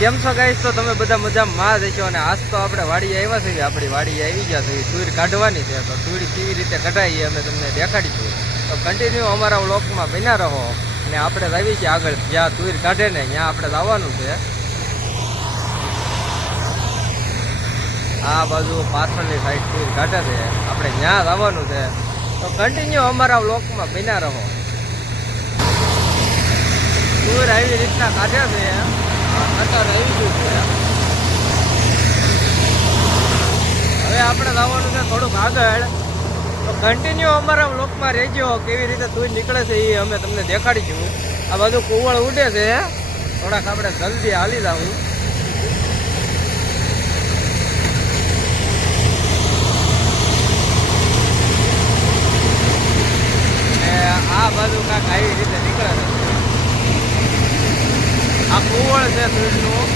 કેમ છો ગાઈસ? તો તમે બધા મજામાં જ છો અને આજ તો આપણે વાડી આવ્યા છે. આપણી વાડી આવી ગયા છે, તુર કાઢવાની છે. તો તુર કેવી રીતે કઢાઈ અમે તમને દેખાડીશું. તો કન્ટિન્યુ અમારા વ્લોગમાં બન્યા રહો અને આપણે આવી છીએ આગળ જ્યાં તુર કાઢે ને ત્યાં આપણે આવવાનું છે. આ બાજુ પાછળની સાઈડ તુર કાઢે છે, આપણે ત્યાં આવવાનું છે. તો કન્ટિન્યુ અમારા વ્લોગમાં બન્યા રહો. તુર આવી રીતના કાઢે છે, કટર આવી ગયું છે. હવે આપણે લાવવાનું છે થોડુંક આગળ. તો કન્ટિન્યુ અમારા વ્લોગમાં રહેજો. કેવી રીતે તુર નીકળે છે એ અમે તમને દેખાડીશું. આ બધું કુવળ ઉડે છે, થોડાક આપણે જલ્દી હાલી જાવું. આ બાજુ કાંક આવી રીતે નીકળે છે. આ કુવળ છે તુરનું.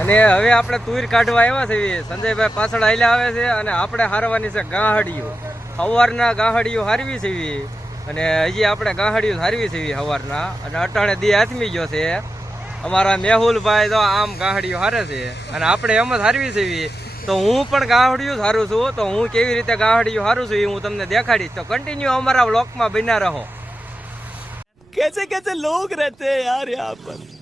અને હવે આપણે તુર કાઢવા આવ્યા છે. સંજયભાઈ પાછળ હાલ્યા આવે છે અને આપણે હારવાની છે ગાહડીઓ. સવારના ગાહડીઓ હારવી છે અને હજી આપણે ગાહડીઓ હારવી છે સવારના. અને અટાણે દી આથમી ગયો છે. અમારા મેહુલભાઈ તો આમ ગાહડીઓ હારે છે અને આપણે એમ જ હારવી છે. તો હું પણ ગાહડીઓ જ હારું છું. તો હું કેવી રીતે ગાહડીઓ હારું છું એ હું તમને દેખાડીશ. તો કન્ટિન્યુ અમારા વ્લોગમાં બન્યા રહો. कैसे कैसे लोग रहते हैं यार यहाँ पर.